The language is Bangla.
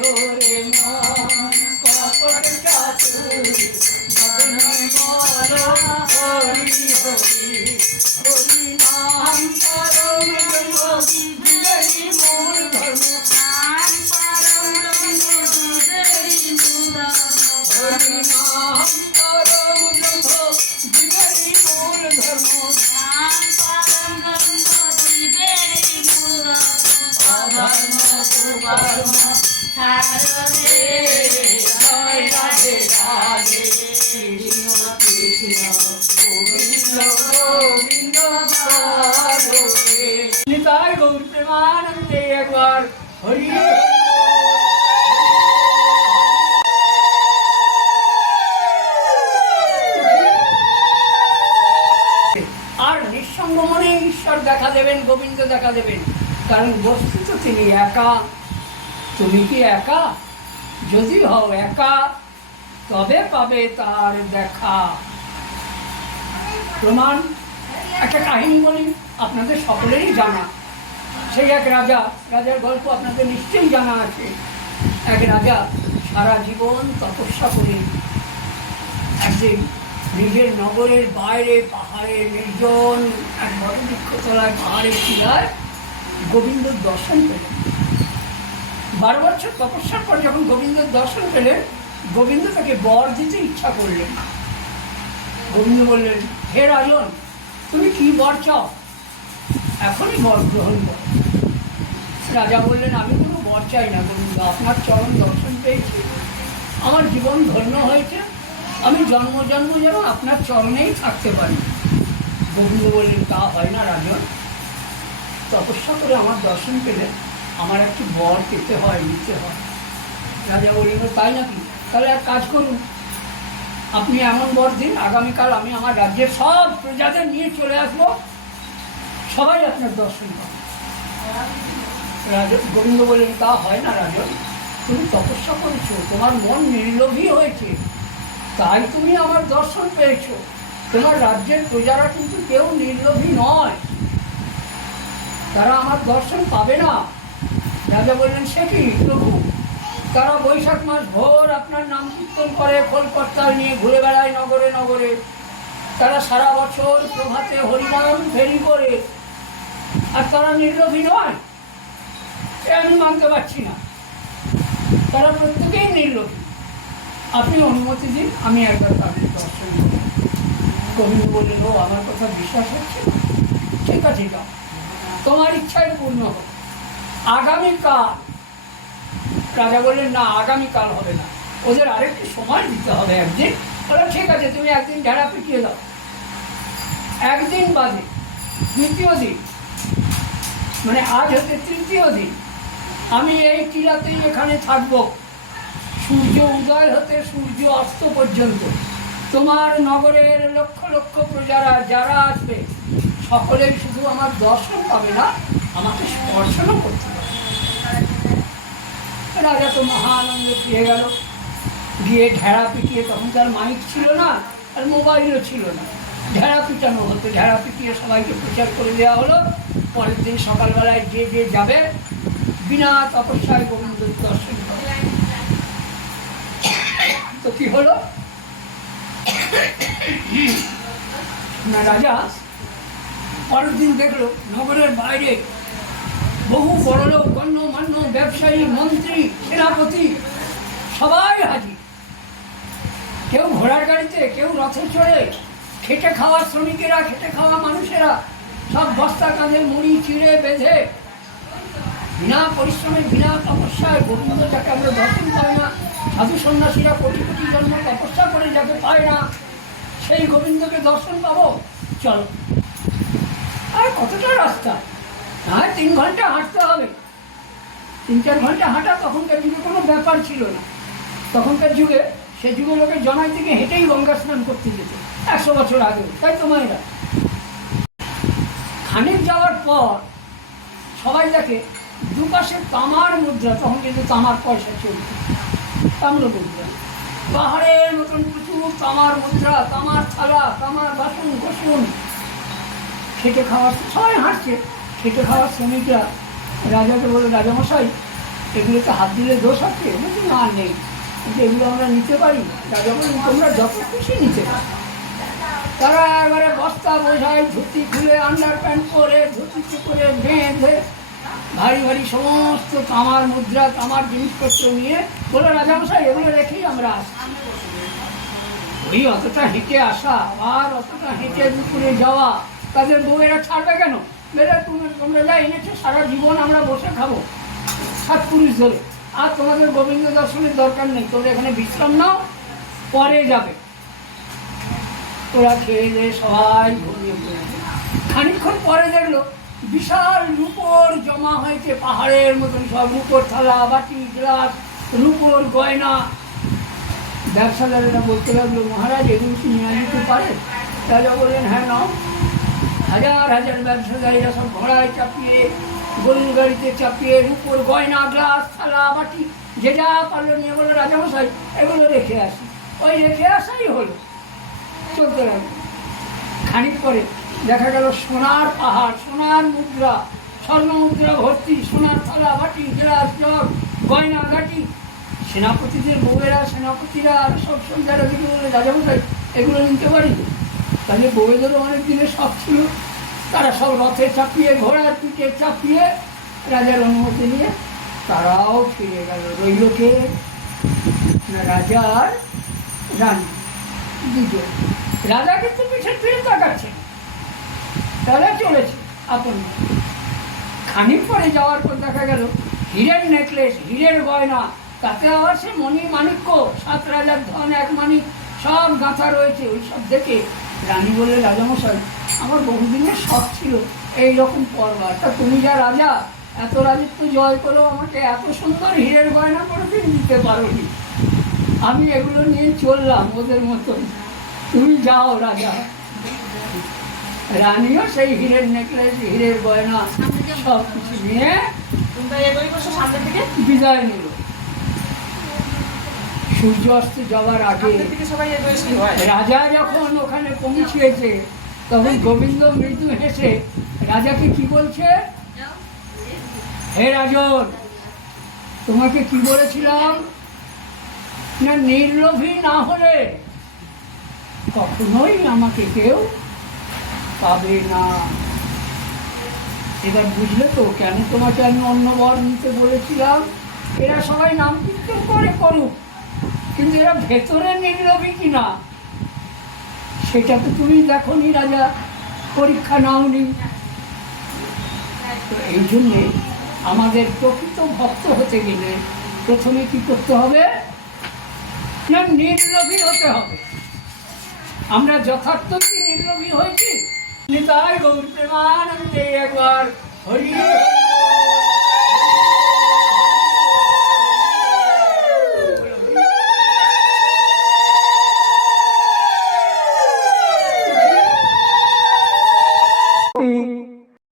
করো রে মন কপট চাতুর ভজনে মন হরি হরি হরি নাম পরম যোগী বিজয়ী মূল ধর্ম নাম পরম যোগী মূল হরি নাম পরম বিজয়ী মূল ধর্ম নাম পরম বিজয়ী মূল অধর্ম কুকর্ম ছাড়রে জয় রাধে রাধে কৃষ্ণ কৃষ্ণ গোবিন্দ গোবিন্দ রাধে নিতাই গৌর প্রেমানন্দে একবার হরি আর নিঃসঙ্গ মনে ঈশ্বর দেখা দেবেন, গোবিন্দ দেখা দেবেন। কারণ বস্তুত তিনি একা। তুমি কি একা? যদি হও একা তবে পাবে তার দেখা। প্রমাণ একটা কাহিনী বলি, আপনাদের সকলেরই জানা। সেই এক রাজার গল্প আপনাদের নিশ্চয়ই জানা আছে। এক রাজা সারা জীবন তপস্যা করে একদিন নিজের নগরের বাইরে পাহাড়ের নির্জন এক বটবৃক্ষতলায় পাহাড়ের চূড়ায় গোবিন্দর দর্শন পেলেন। 12 বছর তপস্যার পর যখন গোবিন্দর দর্শন পেলেন, গোবিন্দ তাকে বর দিতে ইচ্ছা করলেন। গোবিন্দ বললেন, হে রাজন, তুমি কি বর চাও? এখনই বর গ্রহণ করো। রাজা বললেন, আমি কোনো বর চাই না গোবিন্দ, আপনার চরণ দর্শন পেয়েছি, আমার জীবন ধন্য হয়েছে, আমি জন্ম জন্ম যেন আপনার চরণেই থাকতে পারি। গোবিন্দ বললেন, তা হয় না রাজন, তপস্যা করে আমার দর্শন পেলে আমার একটু বর পেতে হয়, নিতে হয়। রাজা বললেন, তাই নাকি? তাহলে এক কাজ করুন, আপনি এমন বর দিন, আগামীকাল আমি আমার রাজ্যের সব প্রজাদের নিয়ে চলে আসবো, সবাই আপনার দর্শন পাবে। গোবিন্দ বললেন, তা হয় না রাজন, তুমি তপস্যা করেছো, তোমার মন নির্লোভী হয়েছে, তাই তুমি আমার দর্শন পেয়েছো। তোমার রাজ্যের প্রজারা কিন্তু কেউ নির্লোভী নয়, তারা আমার দর্শন পাবে না। রাজা বললেন, সে কি প্রভু? তারা বৈশাখ মাস ভোর আপনার নাম কীর্তন করে, খোল করতাল নিয়ে ঘুরে বেড়ায় নগরে নগরে। তারা সারা বছর প্রভাতে হরিনাম ফেরি করে, আর তারা নির্লোভী নয়? আমি মানতে পারছি না, তারা প্রত্যেকেই নির্লোভী। আপনি অনুমতি দিন, আমি একবার তাদের দর্শন করি। গোবিন্দ বললেন, ও আমার কথা বিশ্বাস হচ্ছে? ঠিক আছে, যাও, তোমার ইচ্ছাই পূর্ণ হোক। আগামীকাল। রাজা বললেন, না, আগামীকাল হবে না, ওদের আরেকটু সময় দিতে হবে একদিন। বলে, ঠিক আছে, তুমি একদিন ঢেড়া পিটিয়ে দাও। একদিন বাদে দ্বিতীয় দিন, মানে আজ হতে তৃতীয় দিন, আমি এই টিলাতেই এখানে থাকবো, সূর্য উদয় হতে সূর্য অস্ত পর্যন্ত। তোমার নগরের লক্ষ লক্ষ প্রজারা যারা আসবে, সকলেই শুধু আমার দর্শন পাবে না, আমাকে স্পর্শনও করতে হবে। রাজা তো মহা আনন্দে পেয়ে গেল। গিয়ে ঢেড়া পিটিয়ে, তখন তার মাইক ছিল না আর মোবাইলও ছিল না, ঢেড়া পিটানো হতো। ঢেড়া পিটিয়ে সবাইকে প্রচার করে দেওয়া হলো। পরের দিন সকালবেলায় যে যে যাবে বিনা তপস্যায় গোবিন্দ দর্শন করে। তো কি হলো না, রাজা পরের দিন দেখলো নগরের বাইরে বহু বড়লোক, গণ্যমান্য ব্যবসায়ী, মন্ত্রী, সেনাপতি সবাই হাজির। কেউ ঘোড়ার গাড়িতে, কেউ রথে চড়ে। খেটে খাওয়া শ্রমিকেরা, খেটে খাওয়া মানুষেরা সব বস্তা কাঁধে মুড়ি চিড়ে বেঁধে বিনা পরিশ্রমে, বিনা তপস্যায় গোবিন্দ যাকে আমরা দর্শন পাই না, সাধু সন্ন্যাসীরা কোটি কোটি জন্ম তপস্যা করে যাকে পায় না, সেই গোবিন্দকে দর্শন পাবো, চলো। আর কতটা রাস্তা? হ্যাঁ, 3 ঘন্টা হাঁটতে হবে। 3-4 ঘন্টা হাঁটা তখনকার যুগে কোনো ব্যাপার ছিল না। তখনকার যুগে, সে যুগে লোকে জনাই থেকে হেঁটেই গঙ্গা স্নান করতে যেত, 100 বছর আগে। তাই তো মায়েরা, খানিক যাওয়ার পর সবাই দেখে দুপাশে তামার মুদ্রা, তখন কিন্তু তামার পয়সা চলত, তাম্র মুদ্রা, পাহাড়ের মতন প্রচুর তামার মুদ্রা, তামার থালা, তামার বাসন কোসন। খেটে খাওয়া সবাই হাঁটছে, খেটে খাওয়া শ্রমিকরা রাজাকে বলে, রাজামশাই এগুলোতে হাত দিলে দোষ আছে? বলছি না, নেই, কিন্তু এগুলো আমরা নিতে পারি। রাজা বলেন তোমরা যত খুশি নিতে পারো। তারা এবারে বস্তা বোঝায়, ধুতি খুলে, আন্ডার প্যান্ট পরে, ধুতি করে বেঁধে, ভারী ভারী সমস্ত তামার মুদ্রা, তামার জিনিসপত্র নিয়ে বলে রাজামশাই এগুলো রেখেই আমরা আসি। ওই অতটা হেঁটে আসা আর অতটা হেঁটে দুপুরে যাওয়া, তাদের বউয়েরা ছাড়বে কেন? বেলা তোমরা যা এনেছো সারা জীবন আমরা বসে খাবো 7 পুরুষ ধরে, আর তোমাদের গোবিন্দ দর্শনের দরকার নেই, তোমরা এখানে বিশ্রাম নাও, পরে যাবে। ওরা খেয়ে দিয়ে সবাই ঘুমিয়ে পড়েছে। খানিকক্ষণ পরে দেখলো বিশাল রূপোর জমা হয়েছে, পাহাড়ের মতন সব রূপোর থালা, বাটি, গ্লাস, রূপোর গয়না। ব্যবসাদারেরা বলতে লাগলো মহারাজ এগুলো কি নিয়ে যেতে পারে? রাজা বললেন হ্যাঁ নাও। হাজার হাজার ব্যবসাদারীরা সব ঘোড়ায় চাপিয়ে, গরুর গাড়িতে চাপিয়ে রূপোর গয়না, গ্লাস, থালা, বাটি যে যা পারলো নিয়ে বললো রাজামশাই এগুলো রেখে আসি। ওই রেখে আসাই হলো, চলতে লাগলো। খানিক পরে দেখা গেল সোনার পাহাড়, সোনার মুদ্রা, স্বর্ণ মুদ্রা ভর্তি, সোনার থালা, বাটি, গ্লাস, জগ, গয়না গাটি। সেনাপতিদের বউয়েরা, সেনাপতিরা আর সব সন্ধ্যারা দিকে বলে রাজামশাই এগুলো নিতে পারি? তাহলে বউয়েদেরও অনেক দিনের শখ ছিল, তারা সব রথে চাপিয়ে, ঘোড়ার পিঠে চাপিয়ে রাজার অনুমতি নিয়ে তারাও ফিরে গেল। রইল কে? না রাজার রানী দুজন। রাজা কিন্তু পিছন ফিরে তাকাচ্ছে, তারা চলেছে আপন। খানিক পরে যাওয়ার পর দেখা গেল হীরের নেকলেস, হীরের গয়না, তাতে আবার সে মণি মাণিক্য, 7 রাজার ধন 1 মাণিক সব গাঁথা রয়েছে। ওই সব দেখে রানী বললে রাজামশাই আমার বহুদিনের শখ ছিল এইরকম পরবার, তা তুমি যা রাজা, এত রাজত্ব জয় করো, আমাকে এত সুন্দর হীরের গয়না করে দিতে পারোনি। আমি এগুলো নিয়ে চললাম ওদের মতন, তুমি যাও রাজা। রানীও সেই হীরের নেকলেস, হীরের গয়না সব কিছু নিয়ে বিদায় নিল। সূর্য অস্ত যাওয়ার আগে রাজা যখন ওখানে পৌঁছিয়েছে, তখন গোবিন্দ মৃদু হেসে রাজাকে কি বলছে, হে রাজন, তোমাকে কি বলেছিলাম না, নির্লোভী না হলে কখনোই আমাকে কেউ পাবে না। এবার বুঝলে তো কেন তোমাকে আমি অন্য বর নিতে বলেছিলাম? এরা সবাই নাম কীর্তন করে করুক, কিন্তু এরা ভেতরে নির্লোভী কিনা সেটা তো তুমি দেখোনি রাজা, পরীক্ষা নাওনি। তো এই জন্যে আমাদের প্রকৃত ভক্ত হতে গেলে প্রথমে কি করতে হবে না, নির্লোভী হতে হবে। আমরা যথার্থ কি নির্লোভী হয়েছি? নিতাই গৌর প্রেমানন্দে একবার হরি।